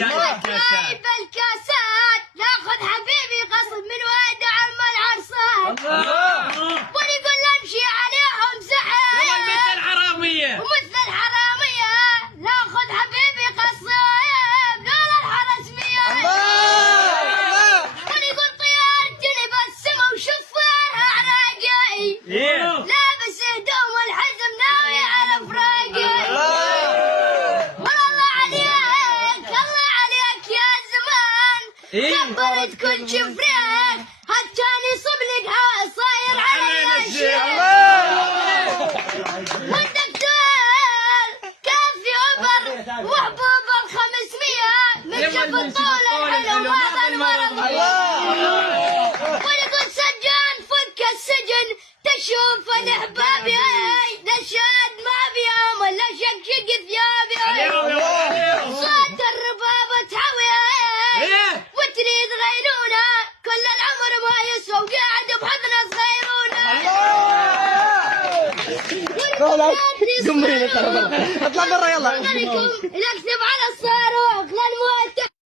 جايب الكاسات ياخذ حبيبي قصد من واد عم العرسان ونقول نمشي عليهم سحر مثل الحرامية ومثل الحرامية ناخذ حبيبي قصيب قال الحرسمية ونقول طيارتي بالسما وشفرها عراقي لابس هدوم الحزم ناوي على فراقي كبرت كل شفريك هالكان يصب لك صاير على الشيخ والدكتور كيف يعبر وحبوب ال500 من شف الطول الحلو هذا المرض ونقول سجان فك السجن تشوف الاحباب نشاد ما بيهم ولا شقشق ثيابي صوت الربابة تحوي وتريد غيرونه كل العمر ما يسوى وقاعد بحضن صغيرونه قوم هنا اطلع برا يلا نكتب على الصاروخ للموت